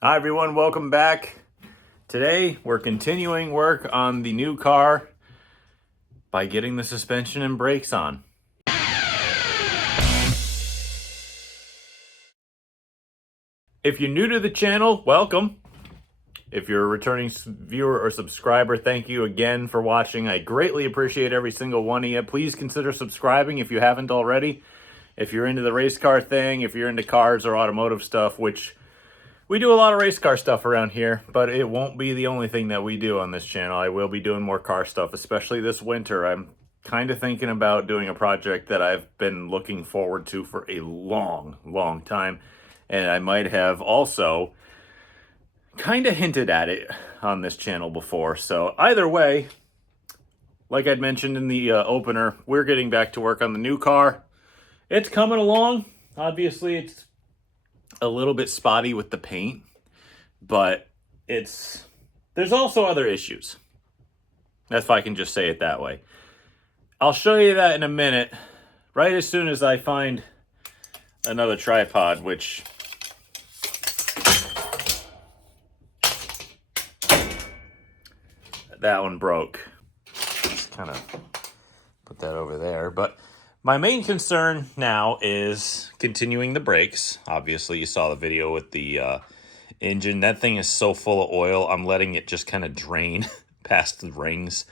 Hi everyone, welcome back. Today we're continuing work on the new car by getting the suspension and brakes on. If you're new to the channel, welcome. If you're a returning viewer or subscriber, thank you again for watching. I greatly appreciate every single one of you. Please consider subscribing if you haven't already. If you're into the race car thing, if you're into cars or automotive stuff, which we do a lot of race car stuff around here, but it won't be the only thing that we do on this channel. I will be doing more car stuff, especially this winter. I'm kind of thinking about doing a project that I've been looking forward to for a long time. And I might have also kind of hinted at it on this channel before. So either way, like I'd mentioned in the opener, we're getting back to work on the new car. It's coming along. Obviously, it's a little bit spotty with the paint, but there's also other issues. That's if I can just say it that way. I'll show you that in a minute, right as soon as I find another tripod, which that one broke. Just kind of put that over there. But my main concern now is continuing the brakes. Obviously, you saw the video with the engine. That thing is so full of oil, I'm letting it just kind of drain past the rings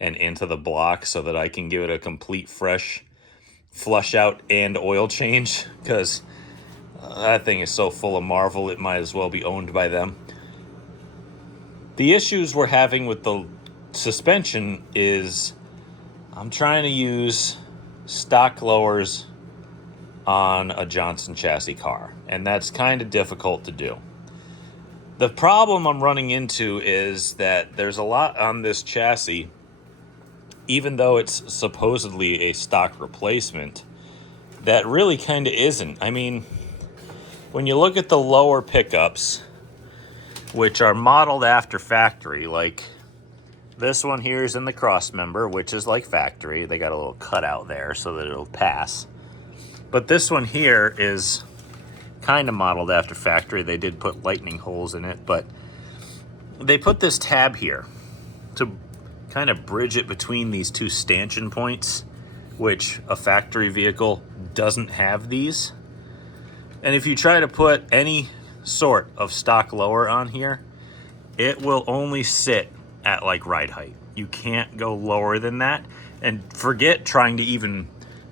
and into the block so that I can give it a complete fresh flush out and oil change, because that thing is so full of marvel it might as well be owned by them. The issues we're having with the suspension is I'm trying to use stock lowers on a Johnson chassis car, and that's kind of difficult to do. The problem I'm running into is that there's a lot on this chassis, even though it's supposedly a stock replacement, that really kind of isn't. I mean, when you look at the lower pickups, which are modeled after factory, like this one here is in the cross member, which is like factory. They got a little cutout there so that it'll pass. But this one here is kind of modeled after factory. They did put lightning holes in it, but they put this tab here to kind of bridge it between these two stanchion points, which a factory vehicle doesn't have these. And if you try to put any sort of stock lower on here, it will only sit at like ride height. You can't go lower than that, and forget trying to even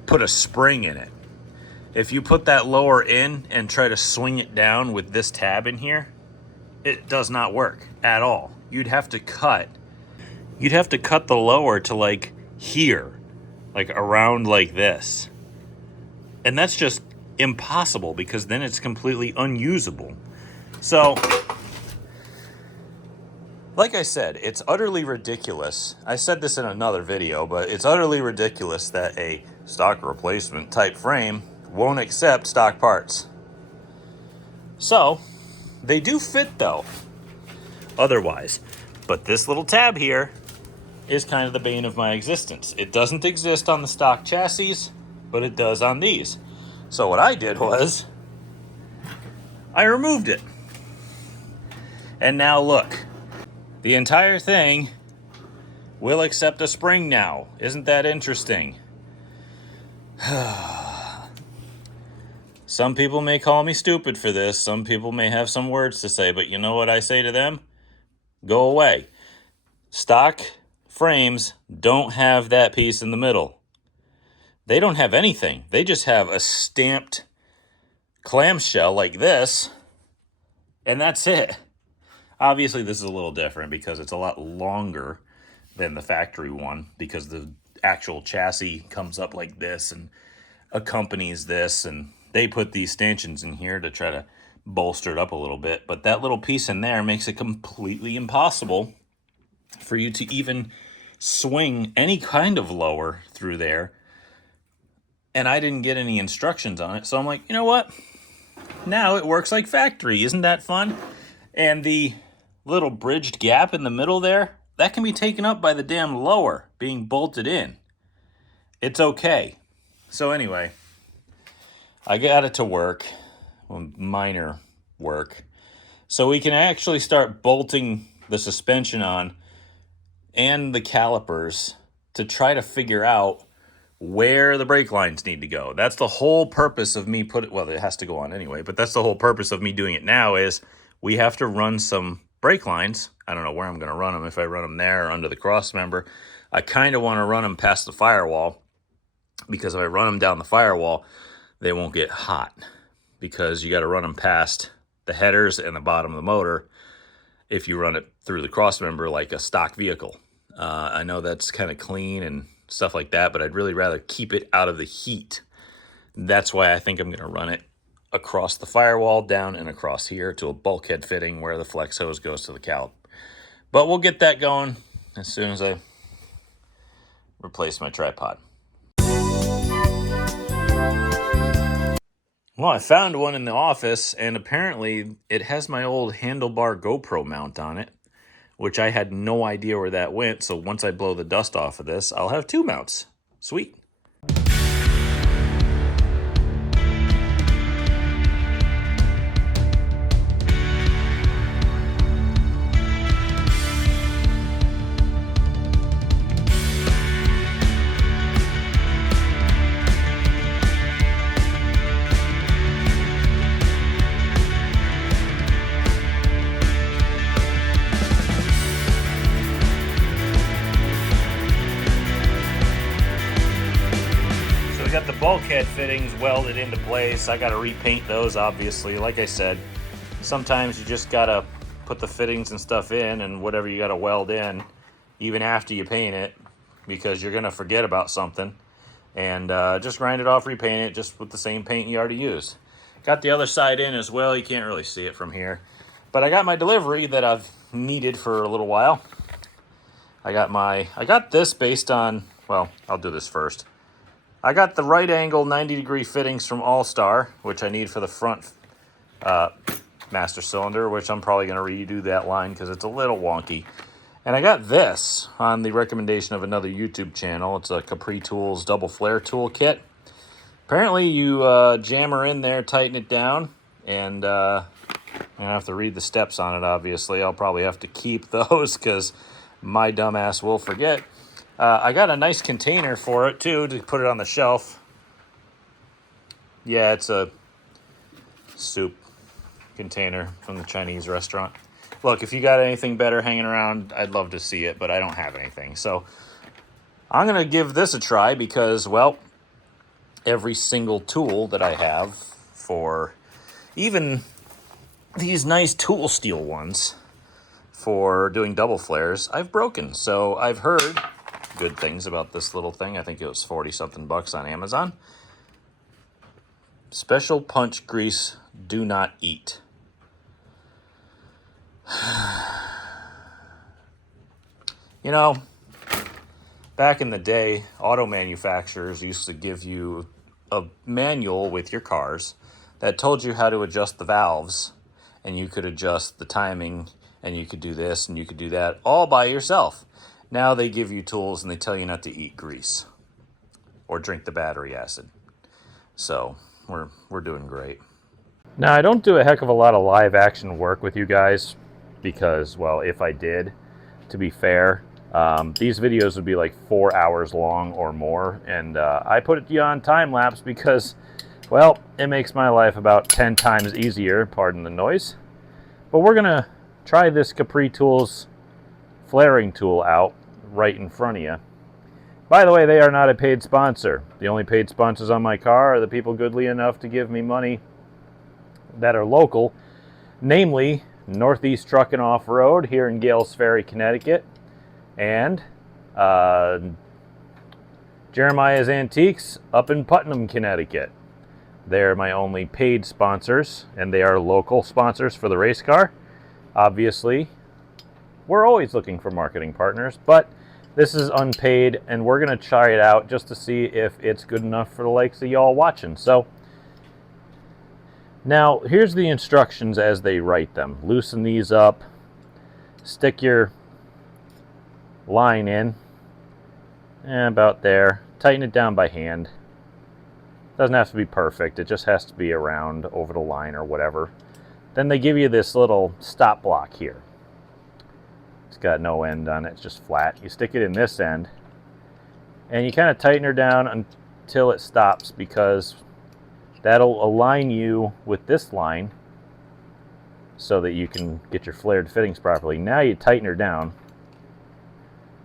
put a spring in it. If you put that lower in and try to swing it down with this tab in here, it does not work at all. You'd have to cut the lower to like here, like around like this. And that's just impossible, because then it's completely unusable. So, like I said, it's utterly ridiculous. I said this in another video, but it's utterly ridiculous that a stock replacement type frame won't accept stock parts. So, they do fit though, otherwise. But this little tab here is kind of the bane of my existence. It doesn't exist on the stock chassis, but it does on these. So what I did was, I removed it. And now look, the entire thing will accept a spring now. Isn't that interesting? Some people may call me stupid for this. Some people may have some words to say, but you know what I say to them? Go away. Stock frames don't have that piece in the middle. They don't have anything. They just have a stamped clamshell like this, and that's it. Obviously, this is a little different because it's a lot longer than the factory one, because the actual chassis comes up like this and accompanies this, and they put these stanchions in here to try to bolster it up a little bit. But that little piece in there makes it completely impossible for you to even swing any kind of lower through there. And I didn't get any instructions on it, so I'm like, you know what? Now it works like factory. Isn't that fun? And the little bridged gap in the middle there, that can be taken up by the damn lower being bolted in. It's okay. So anyway, I got it to work, well, minor work. So we can actually start bolting the suspension on and the calipers to try to figure out where the brake lines need to go. That's the whole purpose of me well, it has to go on anyway, but that's the whole purpose of me doing it now is we have to run some brake lines. I don't know where I'm going to run them, if I run them there or under the cross member. I kind of want to run them past the firewall, because if I run them down the firewall, they won't get hot, because you got to run them past the headers and the bottom of the motor if you run it through the cross member like a stock vehicle. I know that's kind of clean and stuff like that, but I'd really rather keep it out of the heat. That's why I think I'm going to run it across the firewall, down and across here to a bulkhead fitting where the flex hose goes to the caliper. But we'll get that going as soon as I replace my tripod. Well, I found one in the office, and apparently it has my old handlebar GoPro mount on it, which I had no idea where that went. So once I blow the dust off of this, I'll have two mounts. Sweet. We got the bulkhead fittings welded into place. I got to repaint those, obviously. Like I said, sometimes you just got to put the fittings and stuff in and whatever you got to weld in, even after you paint it, because you're going to forget about something. And just grind it off, repaint it, just with the same paint you already used. Got the other side in as well. You can't really see it from here. But I got my delivery that I've needed for a little while. I got this based on, well, I'll do this first. I got the right angle 90-degree fittings from All-Star, which I need for the front master cylinder, which I'm probably going to redo that line because it's a little wonky. And I got this on the recommendation of another YouTube channel. It's a Capri Tools double flare tool kit. Apparently you jam her in there, tighten it down, and I'm going to have to read the steps on it, obviously. I'll probably have to keep those because my dumbass will forget. I got a nice container for it, too, to put it on the shelf. Yeah, it's a soup container from the Chinese restaurant. Look, if you got anything better hanging around, I'd love to see it, but I don't have anything. So I'm going to give this a try because, well, every single tool that I have for even these nice tool steel ones for doing double flares, I've broken. So I've heard good things about this little thing. I think it was 40-something bucks on Amazon. Special punch grease, do not eat. You know, back in the day, auto manufacturers used to give you a manual with your cars that told you how to adjust the valves, and you could adjust the timing, and you could do this and you could do that all by yourself. Now they give you tools and they tell you not to eat grease or drink the battery acid. So we're doing great. Now, I don't do a heck of a lot of live action work with you guys because, well, if I did, to be fair, these videos would be like 4 hours long or more. And I put it on time lapse because, well, it makes my life about 10 times easier, pardon the noise. But we're going to try this Capri Tools flaring tool out right in front of you. By the way, they are not a paid sponsor. The only paid sponsors on my car are the people goodly enough to give me money that are local, namely Northeast Truck and Off-Road here in Gales Ferry, Connecticut, and Jeremiah's Antiques up in Putnam, Connecticut. They're my only paid sponsors, and they are local sponsors for the race car. Obviously, we're always looking for marketing partners, but this is unpaid, and we're going to try it out just to see if it's good enough for the likes of y'all watching. So, now, here's the instructions as they write them. Loosen these up, stick your line in, about there. Tighten it down by hand. Doesn't have to be perfect, it just has to be around over the line or whatever. Then they give you this little stop block here. It's got no end on it, it's just flat. You stick it in this end, and you kind of tighten her down until it stops, because that'll align you with this line so that you can get your flared fittings properly. Now you tighten her down.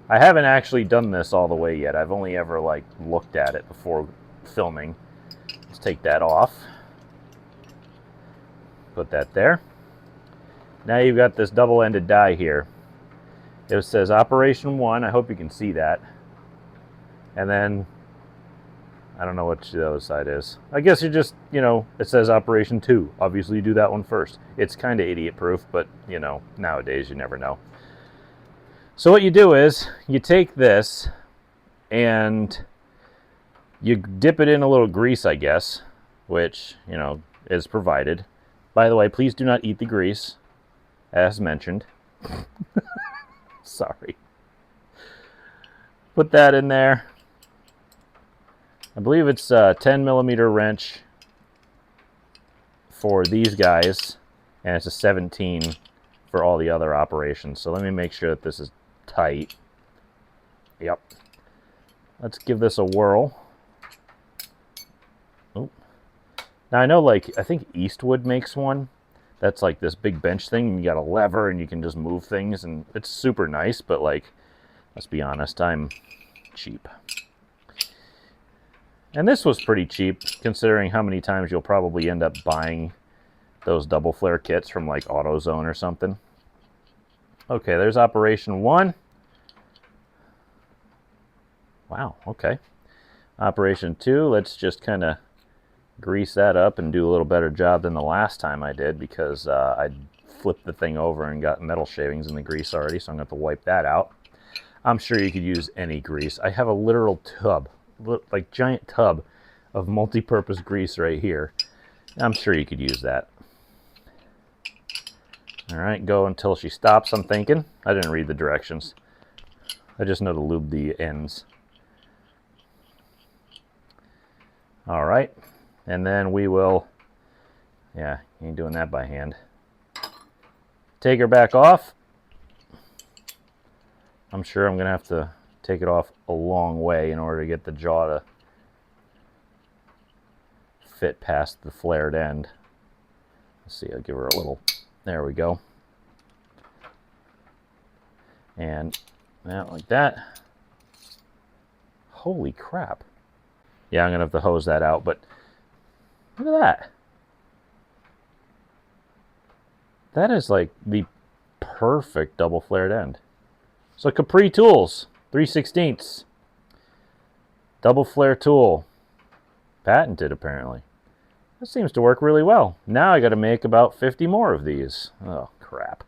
I haven't actually done this all the way yet. I've only ever like looked at it before filming. Let's take that off. Put that there. Now you've got this double-ended die here. It says Operation 1. I hope you can see that. And then, I don't know what the other side is. I guess you just, it says Operation 2. Obviously you do that one first. It's kind of idiot-proof, but, nowadays you never know. So what you do is, you take this, and you dip it in a little grease, I guess, which, is provided. By the way, please do not eat the grease, as mentioned. Sorry. Put that in there. I believe it's a 10mm wrench for these guys, and it's a 17 for all the other operations. So let me make sure that this is tight. Yep. Let's give this a whirl. Oh. Now I know, I think Eastwood makes one that's like this big bench thing, and you got a lever and you can just move things, and it's super nice, but let's be honest, I'm cheap. And this was pretty cheap, considering how many times you'll probably end up buying those double flare kits from like AutoZone or something. Okay, there's Operation 1. Wow, okay. Operation 2, let's just kind of grease that up and do a little better job than the last time I did, because I flipped the thing over and got metal shavings in the grease already, so I'm going to have to wipe that out. I'm sure you could use any grease. I have a literal tub, like giant tub of multi-purpose grease right here. I'm sure you could use that. All right, go until she stops, I'm thinking. I didn't read the directions. I just know to lube the ends. All right, and then we will, yeah, you ain't doing that by hand. Take her back off. I'm sure I'm gonna have to take it off a long way in order to get the jaw to fit past the flared end. Let's see, I'll give her a little, there we go. And now like that. Holy crap. Yeah, I'm gonna have to hose that out, but look at that. That is like the perfect double flared end. So Capri Tools, 3/16. Double flare tool. Patented, apparently. That seems to work really well. Now I gotta make about 50 more of these. Oh, crap.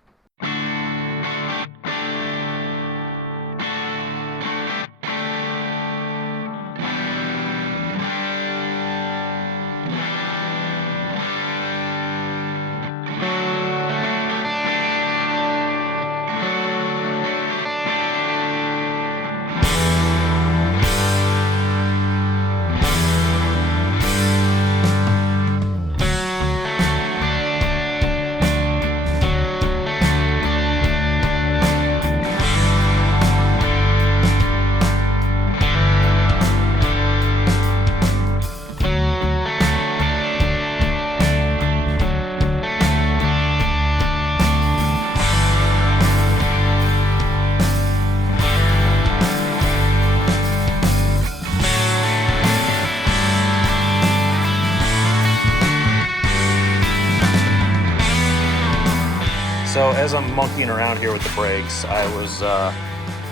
So as I'm monkeying around here with the brakes, I was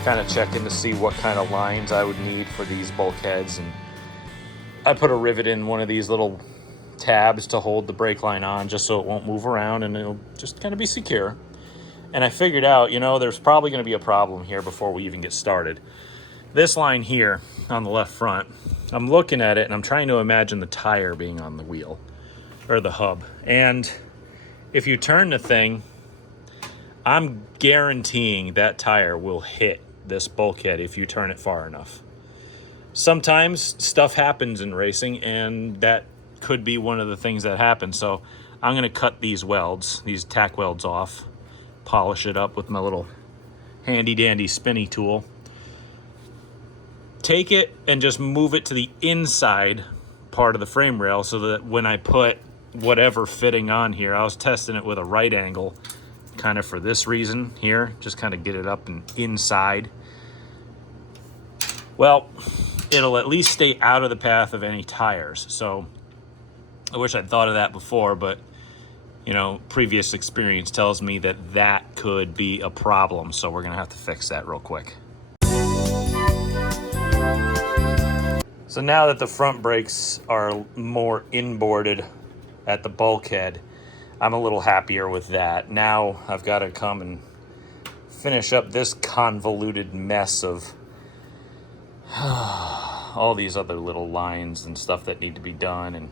kind of checking to see what kind of lines I would need for these bulkheads, and I put a rivet in one of these little tabs to hold the brake line on, just so it won't move around and it'll just kind of be secure. And I figured out, there's probably going to be a problem here before we even get started. This line here on the left front, I'm looking at it and I'm trying to imagine the tire being on the wheel or the hub. And if you turn the thing, I'm guaranteeing that tire will hit this bulkhead if you turn it far enough. Sometimes stuff happens in racing, and that could be one of the things that happens. So I'm going to cut these welds, these tack welds off, polish it up with my little handy dandy spinny tool. Take it and just move it to the inside part of the frame rail so that when I put whatever fitting on here, I was testing it with a right angle kind of for this reason here, just kind of get it up and inside. Well, it'll at least stay out of the path of any tires. So I wish I'd thought of that before, but you know, previous experience tells me that that could be a problem. So we're gonna have to fix that real quick. So now that the front brakes are more inboarded at the bulkhead, I'm a little happier with that. Now I've got to come and finish up this convoluted mess of all these other little lines and stuff that need to be done. And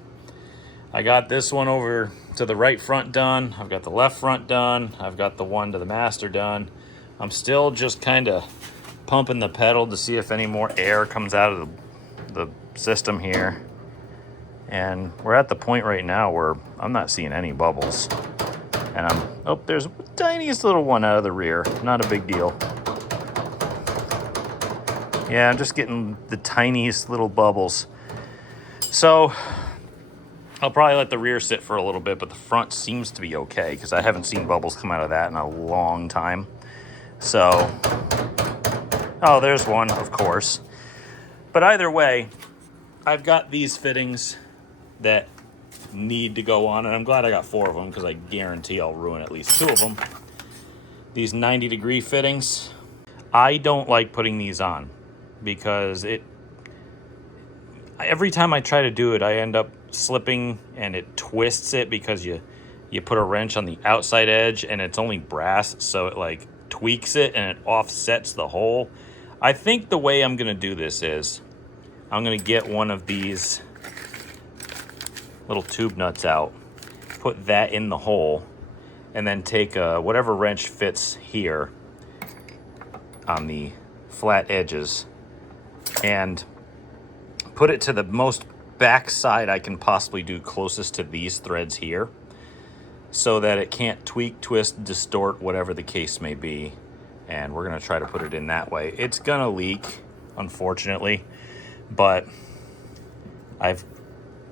I got this one over to the right front done. I've got the left front done. I've got the one to the master done. I'm still just kind of pumping the pedal to see if any more air comes out of the system here. And we're at the point right now where I'm not seeing any bubbles. And there's the tiniest little one out of the rear. Not a big deal. Yeah, I'm just getting the tiniest little bubbles. So I'll probably let the rear sit for a little bit, but the front seems to be okay because I haven't seen bubbles come out of that in a long time. So, oh, there's one, of course. But either way, I've got these fittings that need to go on, and I'm glad I got 4 of them because I guarantee I'll ruin at least 2 of them. These 90-degree fittings, I don't like putting these on because every time I try to do it, I end up slipping and it twists it because you put a wrench on the outside edge and it's only brass, so it like tweaks it and it offsets the hole. I think the way I'm gonna do this is I'm gonna get one of these little tube nuts out, put that in the hole, and then take whatever wrench fits here on the flat edges and put it to the most back side I can possibly do, closest to these threads here, so that it can't tweak, twist, distort, whatever the case may be. And we're gonna try to put it in that way. It's gonna leak, unfortunately, but at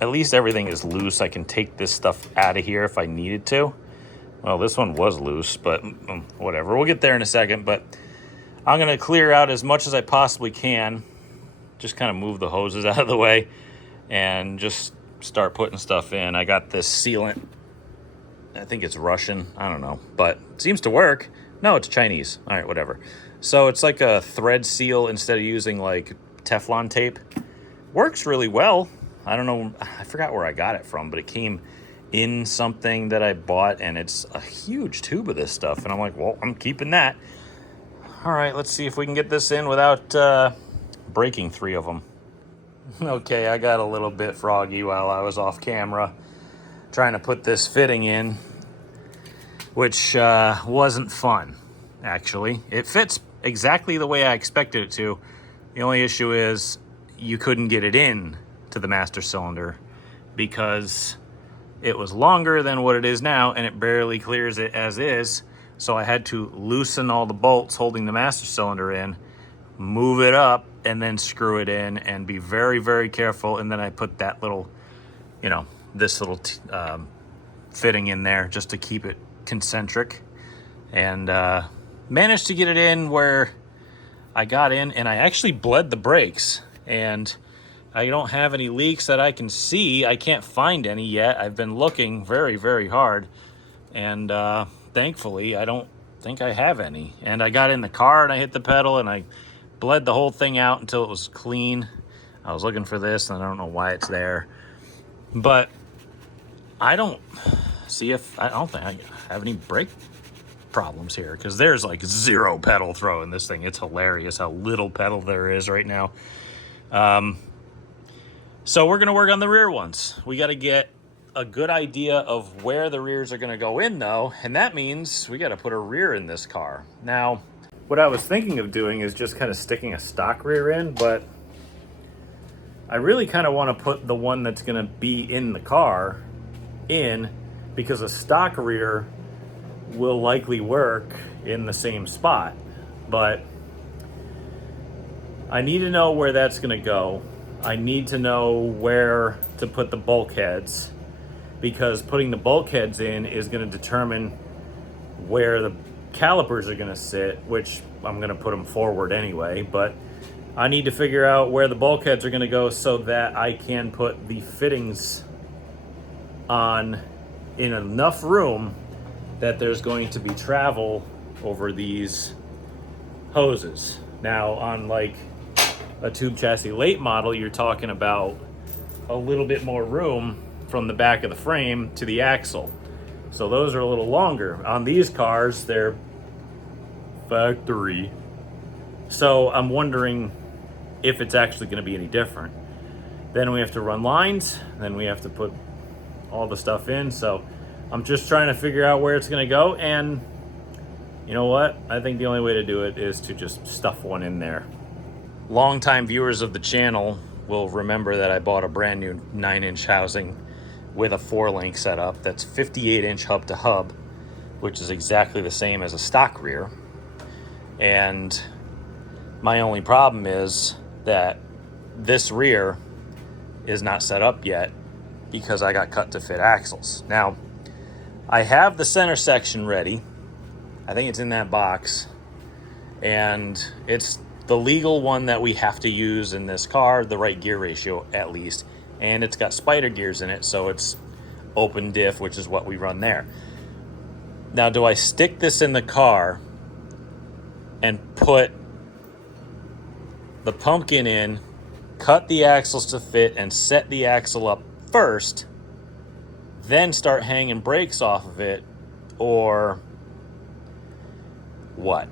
least everything is loose. I can take this stuff out of here if I needed to. Well, this one was loose, but whatever. We'll get there in a second, but I'm gonna clear out as much as I possibly can. Just kind of move the hoses out of the way and just start putting stuff in. I got this sealant. I think it's Russian. I don't know, but it seems to work. No, it's Chinese. All right, whatever. So it's like a thread seal instead of using like Teflon tape. Works really well. I don't know, I forgot where I got it from, but it came in something that I bought, and it's a huge tube of this stuff. And I'm like, well, I'm keeping that. All right, let's see if we can get this in without breaking 3 of them. Okay, I got a little bit froggy while I was off camera trying to put this fitting in, which wasn't fun, actually. It fits exactly the way I expected it to. The only issue is you couldn't get it in to the master cylinder because it was longer than what it is now, and it barely clears it as is. So I had to loosen all the bolts holding the master cylinder in, move it up, and then screw it in, and be very, very careful. And then I put that little, this little fitting in there just to keep it concentric, and managed to get it in where I got in, and I actually bled the brakes, and I don't have any leaks that I can see. I can't find any yet. I've been looking very, very hard, and thankfully I don't think I have any. And I got in the car and I hit the pedal and I bled the whole thing out until it was clean. I was looking for this and I don't know why it's there, but I don't think I have any brake problems here, because there's like 0 pedal throw in this thing. It's hilarious how little pedal there is right now. So we're gonna work on the rear ones. We got to get a good idea of where the rears are gonna go in though, and that means we got to put a rear in this car. Now, what I was thinking of doing is just kind of sticking a stock rear in, but I really kind of want to put the one that's gonna be in the car in, because a stock rear will likely work in the same spot, but I need to know where that's going to go. I need to know where to put the bulkheads, because putting the bulkheads in is going to determine where the calipers are going to sit, which I'm going to put them forward anyway, but I need to figure out where the bulkheads are going to go so that I can put the fittings on in enough room that there's going to be travel over these hoses. Now, on like a tube chassis late model, you're talking about a little bit more room from the back of the frame to the axle. So those are a little longer. On these cars, they're factory. So I'm wondering if it's actually going to be any different. Then we have to run lines, then we have to put all the stuff in. So I'm just trying to figure out where it's going to go, and you know what? I think the only way to do it is to just stuff one in there. Longtime viewers of the channel will remember that I bought a brand new 9-inch housing with a 4-link setup that's 58-inch hub to hub, which is exactly the same as a stock rear. And my only problem is that this rear is not set up yet because I got cut to fit axles. Now, I have the center section ready. I think it's in that box, and it's the legal one that we have to use in this car, the right gear ratio at least, and it's got spider gears in it, so it's open diff, which is what we run there. Now, do I stick this in the car and put the pumpkin in, cut the axles to fit, and set the axle up first, then start hanging brakes off of it, or what?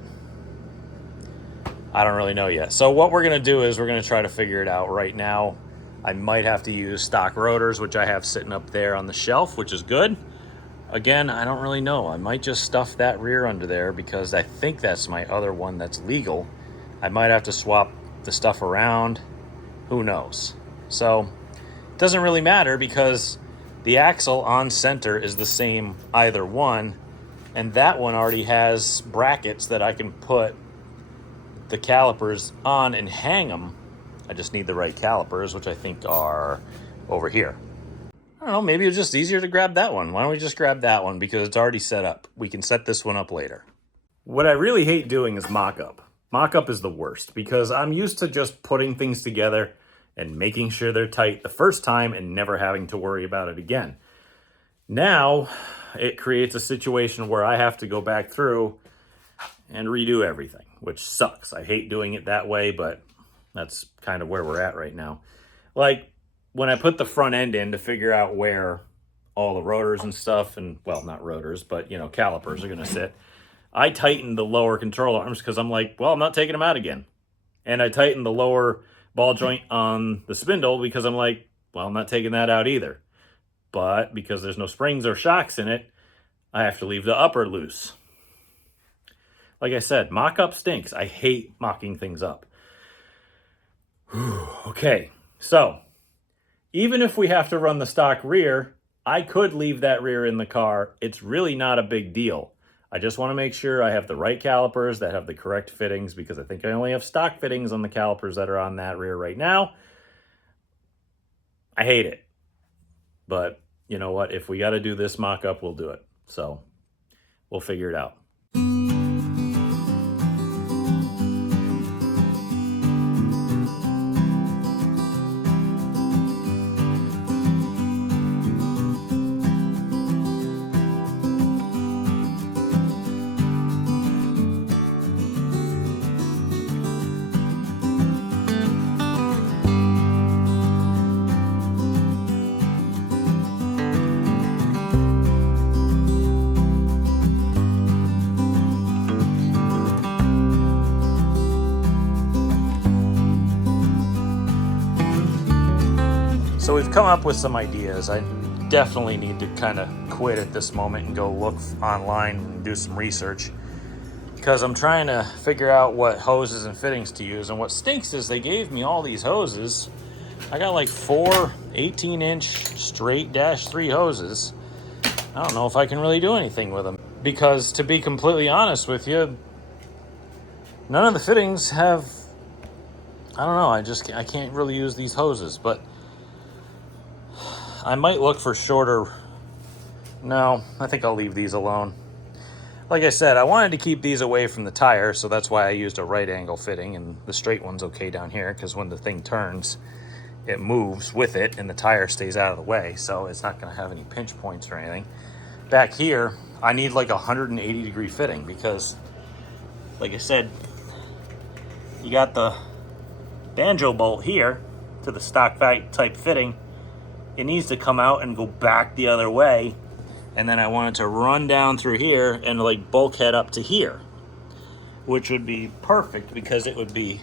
I don't really know yet. So what we're going to do is we're going to try to figure it out right now. I might have to use stock rotors, which I have sitting up there on the shelf, which is good. Again, I don't really know. I might just stuff that rear under there because I think that's my other one that's legal. I might have to swap the stuff around. Who knows? So it doesn't really matter because the axle on center is the same either one, and that one already has brackets that I can put the calipers on and hang them. I just need the right calipers, which I think are over here. I don't know, maybe it's just easier to grab that one. Why don't we just grab that one because it's already set up. We can set this one up later. What I really hate doing is mock-up. Mock-up is the worst because I'm used to just putting things together and making sure they're tight the first time and never having to worry about it again. Now, it creates a situation where I have to go back through and redo everything, which sucks. I hate doing it that way, but that's kind of where we're at right now. Like, when I put the front end in to figure out where all the rotors and stuff, and, well, not rotors, but, you know, calipers are going to sit, I tightened the lower control arms because I'm like, well, I'm not taking them out again. And I tightened the lower ball joint on the spindle because I'm like, well, I'm not taking that out either. But because there's no springs or shocks in it, I have to leave the upper loose. Like I said, mock-up stinks. I hate mocking things up. Okay, so even if we have to run the stock rear, I could leave that rear in the car. It's really not a big deal. I just want to make sure I have the right calipers that have the correct fittings because I think I only have stock fittings on the calipers that are on that rear right now. I hate it. But you know what? If we got to do this mock-up, we'll do it. So we'll figure it out. So we've come up with some ideas. I definitely need to kind of quit at this moment and go look online and do some research because I'm trying to figure out what hoses and fittings to use. And what stinks is they gave me all these hoses. I got like 4 18-inch straight -3 hoses. I don't know if I can really do anything with them. Because to be completely honest with you, none of the fittings have, I don't know, I can't really use these hoses, but I might look for shorter. No, I think I'll leave these alone. Like I said, I wanted to keep these away from the tire, so that's why I used a right angle fitting, and the straight one's okay down here, because when the thing turns, it moves with it, and the tire stays out of the way, so it's not going to have any pinch points or anything. Back here, I need like a 180 degree fitting, because, like I said, you got the banjo bolt here to the stock type fitting. It needs to come out and go back the other way. And then I want it to run down through here and like bulkhead up to here, which would be perfect because it would be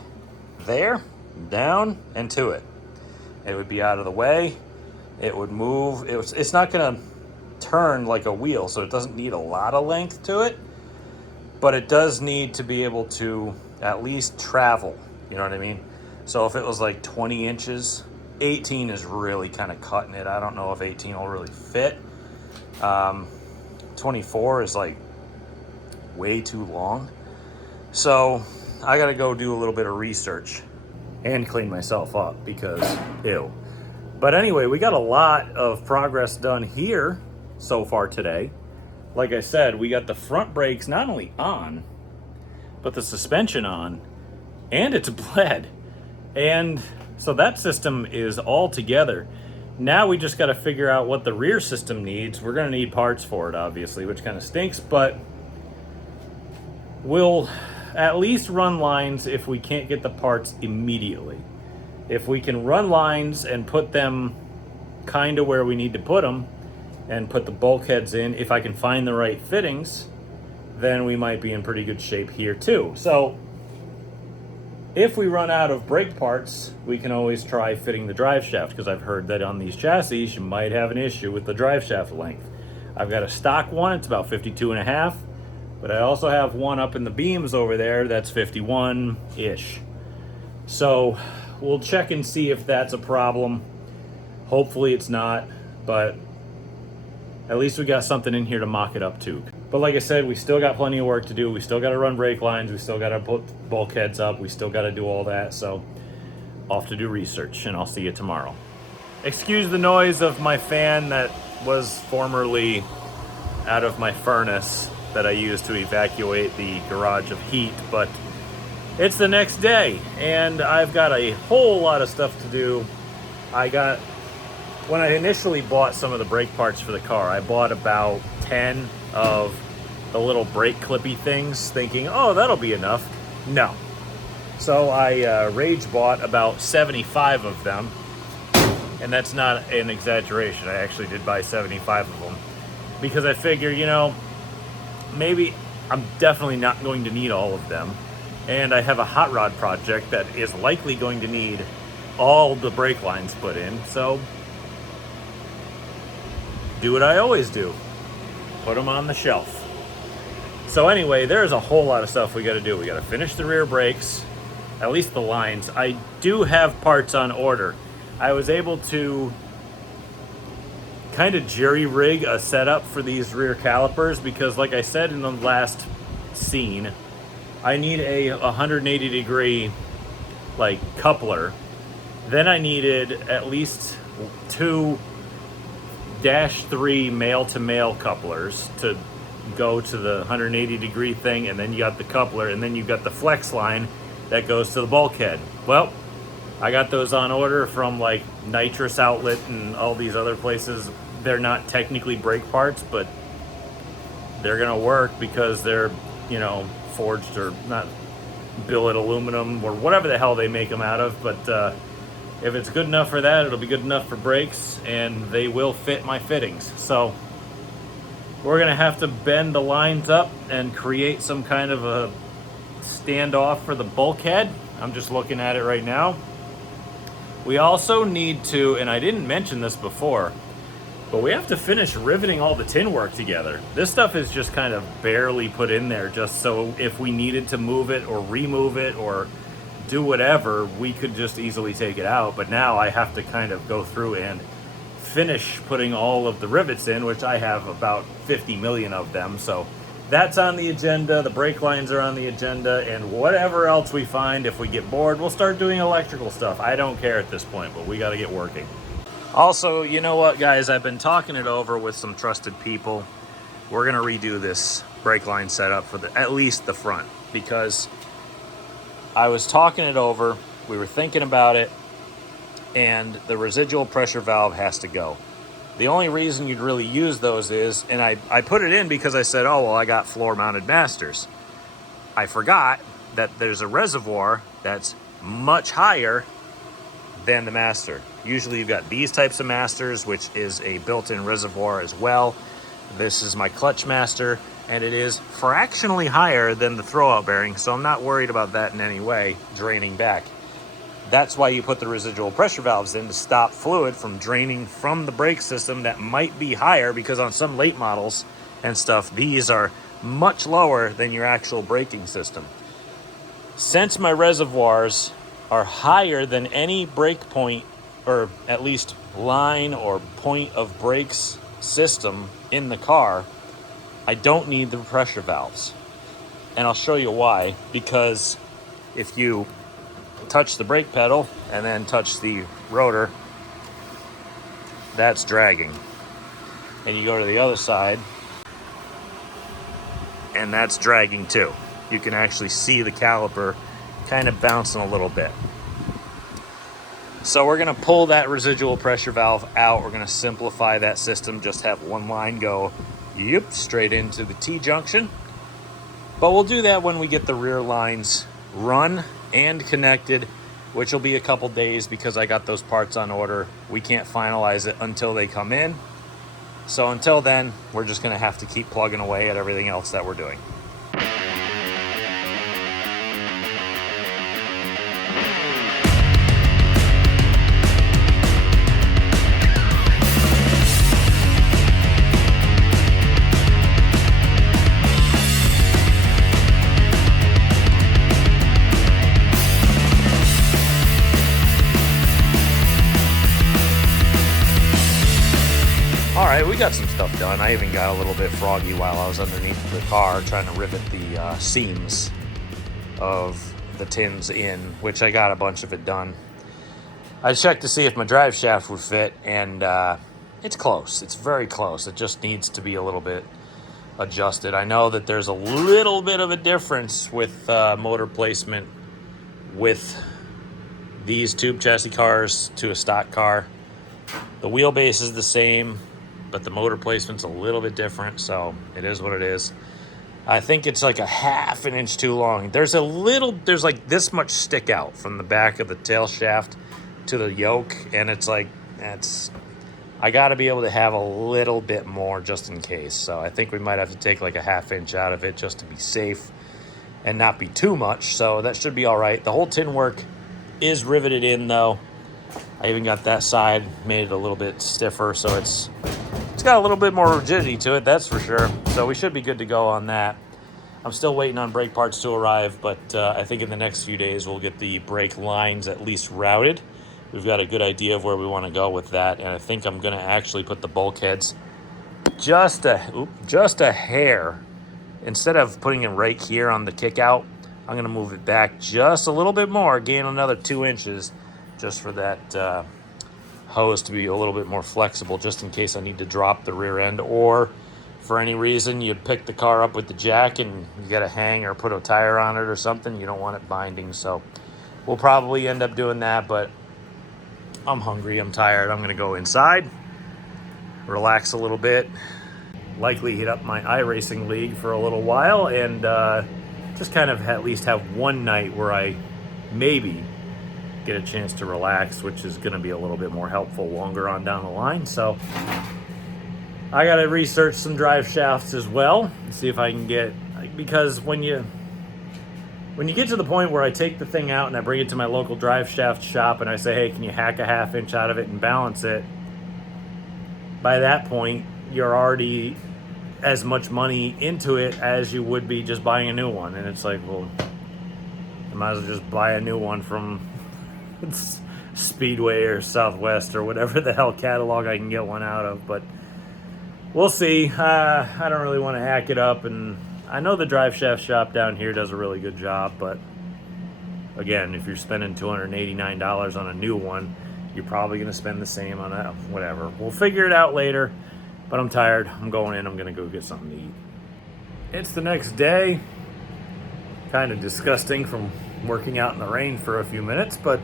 there, down, and to it. It would be out of the way. It would move. It's not going to turn like a wheel, so it doesn't need a lot of length to it, but it does need to be able to at least travel. You know what I mean? So if it was like 20 inches, 18 is really kind of cutting it. I don't know if 18 will really fit. 24 is like way too long. So I got to go do a little bit of research and clean myself up because ew. But anyway, we got a lot of progress done here so far today. Like I said, we got the front brakes not only on, but the suspension on, and it's bled. And so that system is all together. Now we just got to figure out what the rear system needs. We're going to need parts for it, obviously, which kind of stinks, but we'll at least run lines if we can't get the parts immediately. If we can run lines and put them kind of where we need to put them and put the bulkheads in, if I can find the right fittings, then we might be in pretty good shape here too. So if we run out of brake parts, we can always try fitting the drive shaft, because I've heard that on these chassis, you might have an issue with the drive shaft length. I've got a stock one, it's about 52.5, but I also have one up in the beams over there that's 51-ish. So we'll check and see if that's a problem. Hopefully it's not, but at least we got something in here to mock it up to. But like I said, we still got plenty of work to do. We still got to run brake lines. We still got to put bulkheads up. We still got to do all that. So off to do research, and I'll see you tomorrow. Excuse the noise of my fan that was formerly out of my furnace that I used to evacuate the garage of heat, but it's the next day and I've got a whole lot of stuff to do. When I initially bought some of the brake parts for the car, I bought about 10 of the little brake clippy things, thinking, oh, that'll be enough. No. So I rage bought about 75 of them, and that's not an exaggeration. I actually did buy 75 of them because I figure, maybe I'm definitely not going to need all of them. And I have a hot rod project that is likely going to need all the brake lines put in. So do what I always do. Put them on the shelf. So anyway, there's a whole lot of stuff we got to do. We got to finish the rear brakes, at least the lines. I do have parts on order. I was able to kind of jerry-rig a setup for these rear calipers because, like I said in the last scene, I need a 180 degree coupler. Then I needed at least 2 -3 male-to-male couplers to go to the 180 degree thing, and then you got the coupler, and then you got the flex line that goes to the bulkhead. Well, I got those on order from Nitrous Outlet and all these other places. They're not technically brake parts, but they're gonna work because they're forged or not billet aluminum or whatever the hell they make them out of. But if it's good enough for that, it'll be good enough for brakes, and they will fit my fittings. So we're gonna have to bend the lines up and create some kind of a standoff for the bulkhead. I'm just looking at it right now. We also need to, and I didn't mention this before, but we have to finish riveting all the tin work together. This stuff is just kind of barely put in there just so if we needed to move it or remove it or do whatever, we could just easily take it out. But now I have to kind of go through and finish putting all of the rivets in, which I have about 50 million of them. So that's on the agenda. The brake lines are on the agenda, and whatever else we find, if we get bored, we'll start doing electrical stuff. I don't care at this point, but we got to get working. Also, you know what, guys? I've been talking it over with some trusted people. We're going to redo this brake line setup for at least the front, because I was talking it over. We were thinking about it, and the residual pressure valve has to go. The only reason you'd really use those is, and I put it in because I said, oh, well, I got floor-mounted masters. I forgot that there's a reservoir that's much higher than the master. Usually you've got these types of masters, which is a built-in reservoir as well. This is my clutch master, and it is fractionally higher than the throwout bearing, so I'm not worried about that in any way draining back. That's why you put the residual pressure valves in, to stop fluid from draining from the brake system that might be higher, because on some late models and stuff, these are much lower than your actual braking system. Since my reservoirs are higher than any brake point, or at least line or point of brakes system in the car, I don't need the pressure valves. And I'll show you why. Because if you touch the brake pedal and then touch the rotor, that's dragging. And you go to the other side, and that's dragging too. You can actually see the caliper kind of bouncing a little bit. So we're going to pull that residual pressure valve out. We're going to simplify that system, just have one line go straight into the T-junction. But we'll do that when we get the rear lines run and connected, which will be a couple days because I got those parts on order. We can't finalize it until they come in. So until then, we're just going to have to keep plugging away at everything else that we're doing. We got some stuff done. I even got a little bit froggy while I was underneath the car trying to rivet the seams of the tins in, which I got a bunch of it done. I checked to see if my drive shaft would fit, and it's close. It's very close. It just needs to be a little bit adjusted. I know that there's a little bit of a difference with motor placement with these tube chassis cars to a stock car. The wheelbase is the same, but the motor placement's a little bit different, so it is what it is. I think it's like a half an inch too long. There's like this much stick out from the back of the tail shaft to the yoke, and it's like, I got to be able to have a little bit more just in case. So I think we might have to take like a half inch out of it just to be safe and not be too much. So that should be all right. The whole tin work is riveted in though. I even got that side, made it a little bit stiffer, so it's got a little bit more rigidity to it, that's for sure. So we should be good to go on that. I'm still waiting on brake parts to arrive, but I think in the next few days we'll get the brake lines at least routed. We've got a good idea of where we want to go with that, and I think I'm going to actually put the bulkheads just a hair. Instead of putting it right here on the kick out, I'm going to move it back just a little bit more, gain another 2 inches, just for that hose to be a little bit more flexible, just in case I need to drop the rear end, or for any reason you pick the car up with the jack and you got to hang or put a tire on it or something, you don't want it binding. So we'll probably end up doing that, but I'm hungry, I'm tired. I'm going to go inside, relax a little bit, likely hit up my iRacing league for a little while, and just kind of at least have one night where I maybe get a chance to relax, which is going to be a little bit more helpful longer on down the line. So I got to research some drive shafts as well and see if I can get, because when you get to the point where I take the thing out and I bring it to my local drive shaft shop and I say, hey, can you hack a half inch out of it and balance it? By that point, you're already as much money into it as you would be just buying a new one. And it's like, well, I might as well just buy a new one from Speedway or Southwest or whatever the hell catalog I can get one out of, but we'll see. I don't really want to hack it up, and I know the drive shaft shop down here does a really good job, but again, if you're spending $289 on a new one, you're probably going to spend the same on a whatever. We'll figure it out later, but I'm tired. I'm going in. I'm going to go get something to eat. It's the next day. Kind of disgusting from working out in the rain for a few minutes, but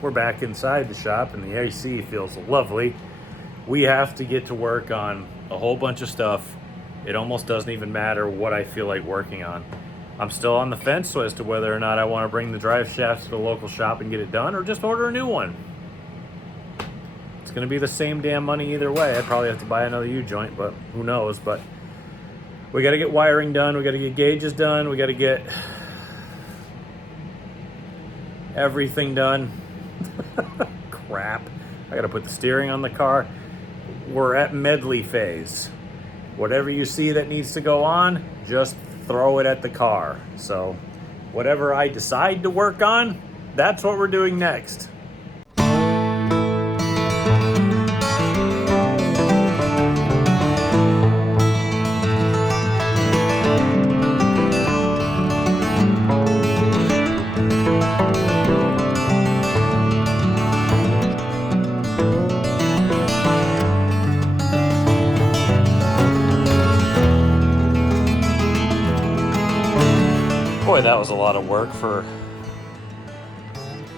we're back inside the shop and the AC feels lovely. We have to get to work on a whole bunch of stuff. It almost doesn't even matter what I feel like working on. I'm still on the fence as to whether or not I want to bring the drive shaft to the local shop and get it done, or just order a new one. It's going to be the same damn money either way. I'd probably have to buy another U-joint, but who knows. But we got to get wiring done. We got to get gauges done. We got to get everything done. Crap. I got to put the steering on the car. We're at medley phase. Whatever you see that needs to go on, just throw it at the car. So whatever I decide to work on, that's what we're doing next. Boy, that was a lot of work for,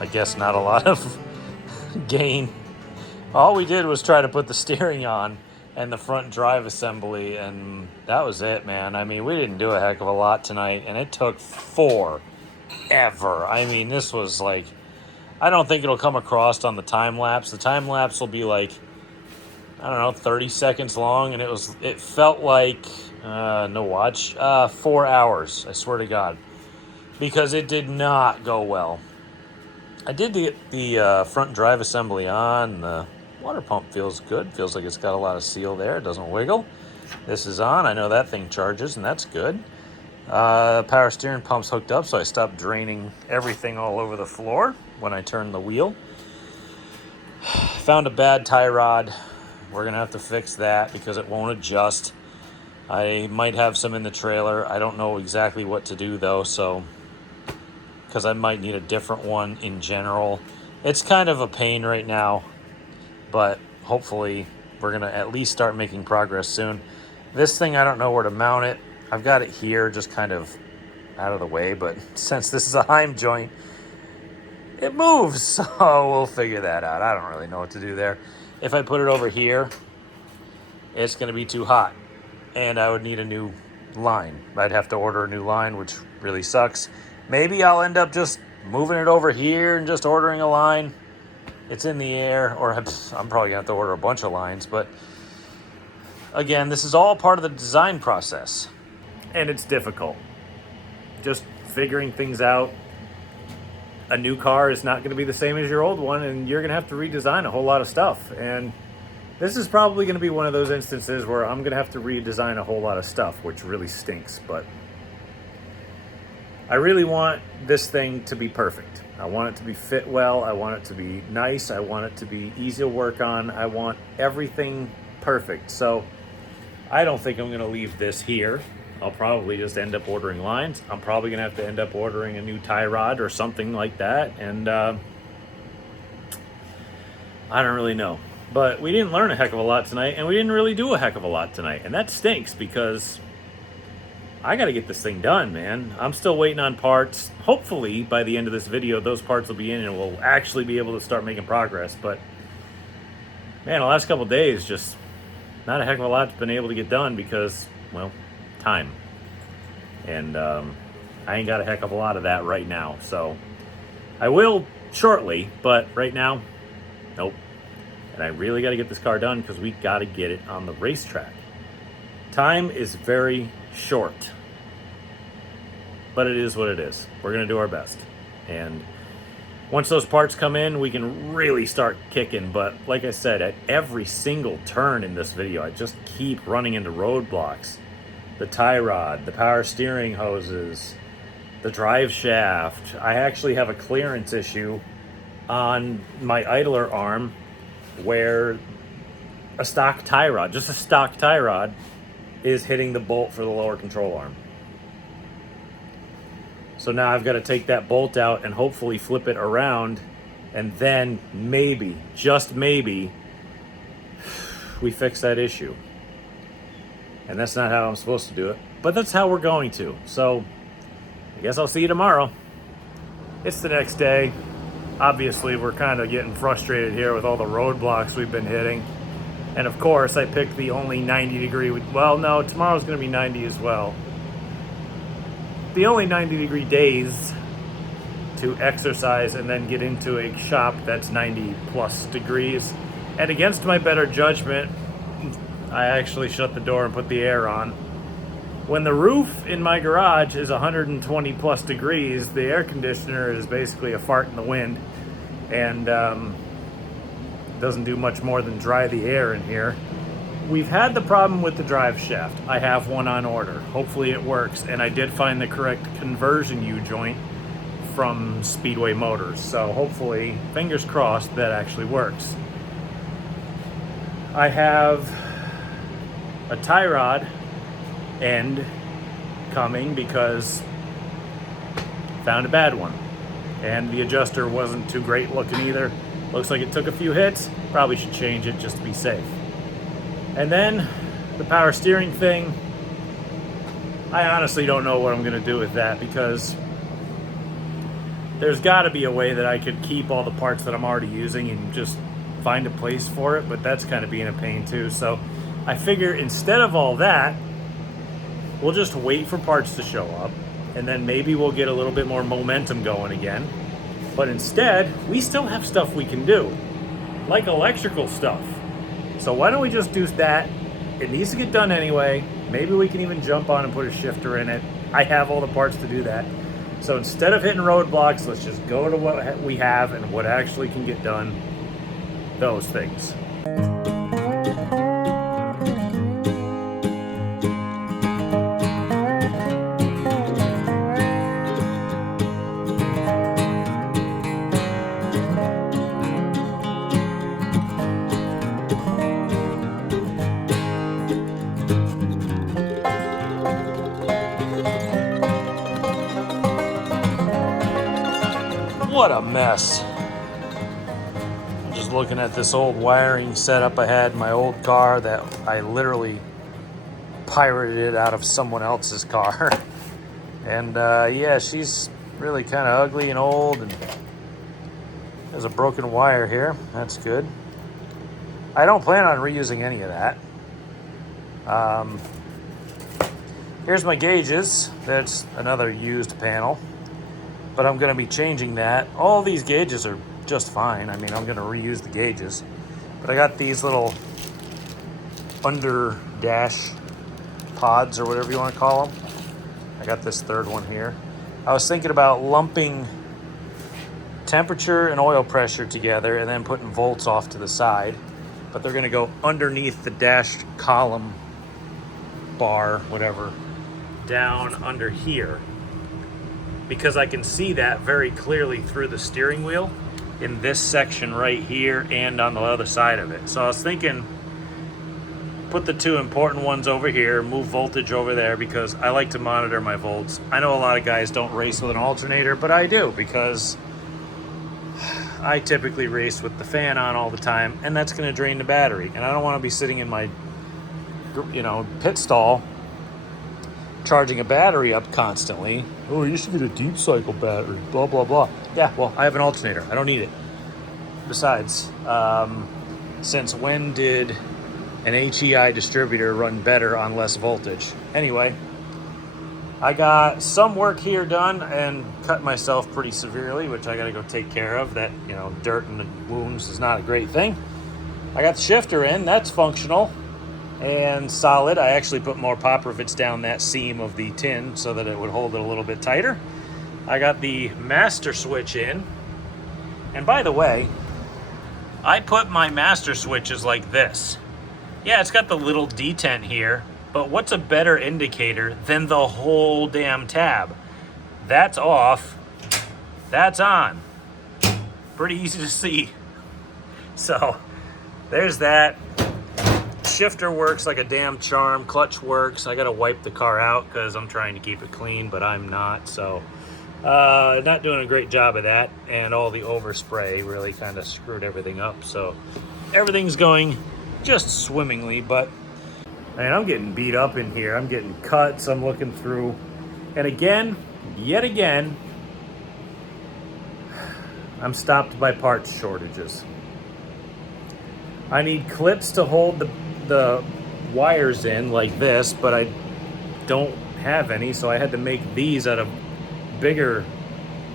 I guess, not a lot of gain. All we did was try to put the steering on and the front drive assembly, and that was it, man. I mean, we didn't do a heck of a lot tonight, and it took forever. I mean, this was like, I don't think it'll come across on the time lapse. The time lapse will be like, I don't know, 30 seconds long, and it felt like, no watch, 4 hours, I swear to God. Because it did not go well. I did the front drive assembly on. The water pump feels good. Feels like it's got a lot of seal there. It doesn't wiggle. This is on. I know that thing charges, and that's good. Power steering pump's hooked up, so I stopped draining everything all over the floor when I turned the wheel. Found a bad tie rod. We're going to have to fix that because it won't adjust. I might have some in the trailer. I don't know exactly what to do, though, so because I might need a different one in general. It's kind of a pain right now, but hopefully we're going to at least start making progress soon. This thing, I don't know where to mount it. I've got it here just kind of out of the way, but since this is a Heim joint, it moves, so we'll figure that out. I don't really know what to do there. If I put it over here, it's going to be too hot, and I would need a new line. I'd have to order a new line, which really sucks. Maybe I'll end up just moving it over here and just ordering a line. It's in the air, or I'm probably going to have to order a bunch of lines. But again, this is all part of the design process. And it's difficult. Just figuring things out. A new car is not going to be the same as your old one, and you're going to have to redesign a whole lot of stuff. And this is probably going to be one of those instances where I'm going to have to redesign a whole lot of stuff, which really stinks, but I really want this thing to be perfect. I want it to be fit well. I want it to be nice. I want it to be easy to work on. I want everything perfect. So I don't think I'm going to leave this here. I'll probably just end up ordering lines. I'm probably going to have to end up ordering a new tie rod or something like that. And I don't really know. But we didn't learn a heck of a lot tonight, and we didn't really do a heck of a lot tonight. And that stinks because I got to get this thing done, man. I'm still waiting on parts. Hopefully, by the end of this video, those parts will be in and we'll actually be able to start making progress. But, man, the last couple of days, just not a heck of a lot's been able to get done because, well, time. And I ain't got a heck of a lot of that right now. So I will shortly, but right now, nope. And I really got to get this car done because we got to get it on the racetrack. Time is very short, but it is what it is. We're going to do our best. And once those parts come in, we can really start kicking. But like I said, at every single turn in this video, I just keep running into roadblocks. The tie rod, the power steering hoses, the drive shaft. I actually have a clearance issue on my idler arm where a stock tie rod, just a stock tie rod, is hitting the bolt for the lower control arm. So now I've got to take that bolt out and hopefully flip it around, and then maybe, just maybe, we fix that issue. And that's not how I'm supposed to do it, but that's how we're going to. So I guess I'll see you tomorrow. It's the next day. Obviously, we're kind of getting frustrated here with all the roadblocks we've been hitting. And of course, I picked the only 90 degree, well, no, tomorrow's going to be 90 as well. The only 90 degree days to exercise and then get into a shop that's 90 plus degrees. And against my better judgment, I actually shut the door and put the air on. When the roof in my garage is 120 plus degrees, the air conditioner is basically a fart in the wind, and doesn't do much more than dry the air in here. We've had the problem with the drive shaft. I have one on order. Hopefully it works, and I did find the correct conversion U-joint from Speedway Motors, so hopefully, fingers crossed, that actually works. I have a tie rod end coming because found a bad one, and the adjuster wasn't too great looking either. Looks like it took a few hits. Probably should change it just to be safe. And then the power steering thing, I honestly don't know what I'm gonna do with that, because there's got to be a way that I could keep all the parts that I'm already using and just find a place for it, but that's kind of being a pain too. So I figure instead of all that, we'll just wait for parts to show up, and then maybe we'll get a little bit more momentum going again. But instead, we still have stuff we can do, like electrical stuff. So why don't we just do that? It needs to get done anyway. Maybe we can even jump on and put a shifter in it. I have all the parts to do that. So instead of hitting roadblocks, let's just go to what we have and what actually can get done. Those things. What a mess. I'm just looking at this old wiring setup I had in my old car that I literally pirated out of someone else's car. And yeah, she's really kind of ugly and old, and there's a broken wire here. That's good. I don't plan on reusing any of that. Here's my gauges. That's another used panel, but I'm going to be changing that. All these gauges are just fine. I mean, I'm going to reuse the gauges, but I got these little under dash pods, or whatever you want to call them. I got this third one here. I was thinking about lumping temperature and oil pressure together and then putting volts off to the side, but they're going to go underneath the dash column bar, whatever, down under here, because I can see that very clearly through the steering wheel in this section right here and on the other side of it. So I was thinking, put the two important ones over here, move voltage over there, because I like to monitor my volts. I know a lot of guys don't race with an alternator, but I do, because I typically race with the fan on all the time, and that's going to drain the battery. And I don't want to be sitting in my, pit stall charging a battery up constantly. Oh, you should get a deep cycle battery, blah, blah, blah. Yeah, well, I have an alternator. I don't need it. Besides, since when did an HEI distributor run better on less voltage? Anyway, I got some work here done and cut myself pretty severely, which I got to go take care of. That, dirt and the wounds is not a great thing. I got the shifter in. That's functional and solid. I actually put more pop rivets down that seam of the tin so that it would hold it a little bit tighter. I got the master switch in. And by the way, I put my master switches like this. Yeah, it's got the little detent here, but what's a better indicator than the whole damn tab? That's off, that's on. pretty easy to see. So there's that. Shifter works like a damn charm. Clutch works. I gotta wipe the car out because I'm trying to keep it clean, but I'm not. So not doing a great job of that. And all the overspray really kind of screwed everything up. So everything's going just swimmingly, but man, I'm getting beat up in here. I'm getting cuts. I'm looking through. And again, yet again, I'm stopped by parts shortages. I need clips to hold the wires in like this, but I don't have any, so I had to make these out of bigger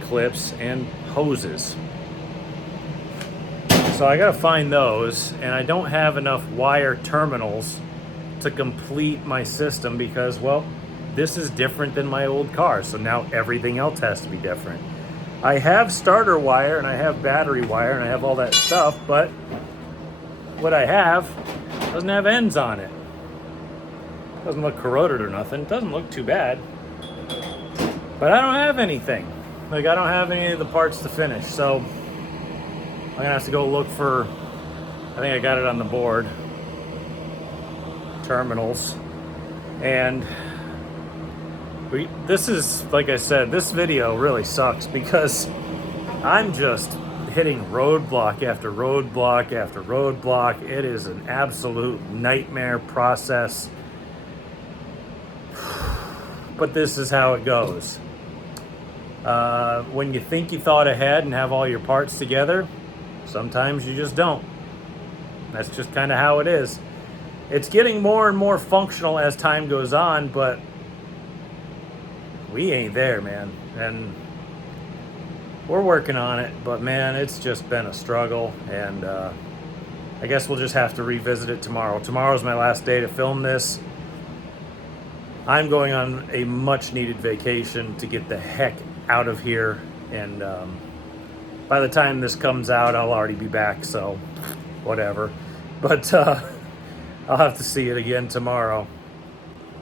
clips and hoses. So I gotta find those, and I don't have enough wire terminals to complete my system because, well, this is different than my old car, so now everything else has to be different. I have starter wire and I have battery wire and I have all that stuff, but what I have doesn't have ends on it. Doesn't look corroded or nothing. Doesn't look too bad. But I don't have anything. Like, I don't have any of the parts to finish, so I'm gonna have to go look for, I think I got it on the board, terminals. And this is, like I said, this video really sucks because I'm just hitting roadblock after roadblock after roadblock. It is an absolute nightmare process. But this is how it goes. When you think you thought ahead and have all your parts together, sometimes you just don't. That's just kind of how it is. It's getting more and more functional as time goes on, but we ain't there, man. And we're working on it, but man, it's just been a struggle, and I guess we'll just have to revisit it tomorrow. Tomorrow's my last day to film this. I'm going on a much needed vacation to get the heck out of here, and by the time this comes out, I'll already be back, so whatever. But I'll have to see it again tomorrow.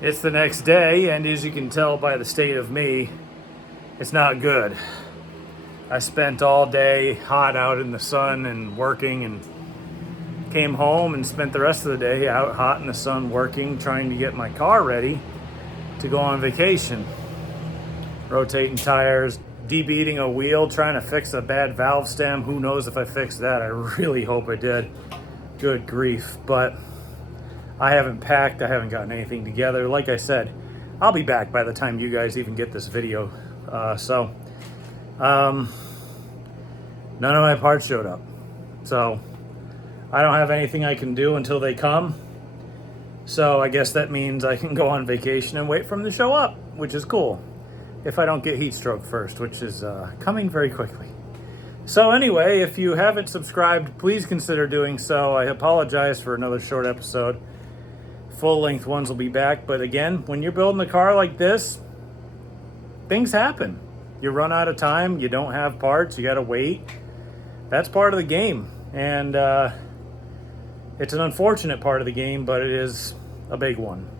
It's the next day, and as you can tell by the state of me, it's not good. I spent all day hot out in the sun and working, and came home and spent the rest of the day out hot in the sun working, trying to get my car ready to go on vacation. Rotating tires, debeating a wheel, trying to fix a bad valve stem. Who knows if I fixed that? I really hope I did. Good grief. But I haven't packed. I haven't gotten anything together. Like I said, I'll be back by the time you guys even get this video. None of my parts showed up. So I don't have anything I can do until they come. So I guess that means I can go on vacation and wait for them to show up, which is cool. If I don't get heat stroke first, which is coming very quickly. So anyway, if you haven't subscribed, please consider doing so. I apologize for another short episode. Full-length ones will be back. But again, when you're building a car like this, things happen. You run out of time. You don't have parts. You got to wait. That's part of the game. And it's an unfortunate part of the game, but it is a big one.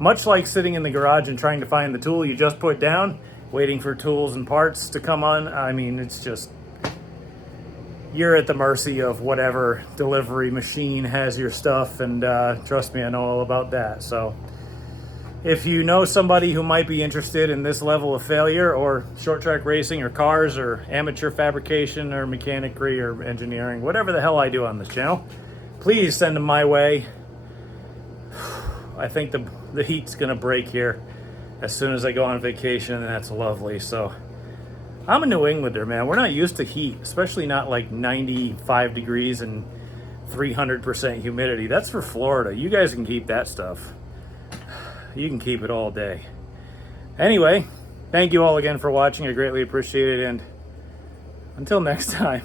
Much like sitting in the garage and trying to find the tool you just put down, waiting for tools and parts to come on. I mean, it's just, you're at the mercy of whatever delivery machine has your stuff, and trust me, I know all about that. So if you know somebody who might be interested in this level of failure, or short track racing, or cars, or amateur fabrication, or mechanicry, or engineering, whatever the hell I do on this channel, please send them my way. I think the heat's gonna break here as soon as I go on vacation, and that's lovely. So I'm a New Englander, man. We're not used to heat, especially not like 95 degrees and 300% humidity. That's for Florida. You guys can keep that stuff. You can keep it all day. Anyway, thank you all again for watching. I greatly appreciate it, and until next time.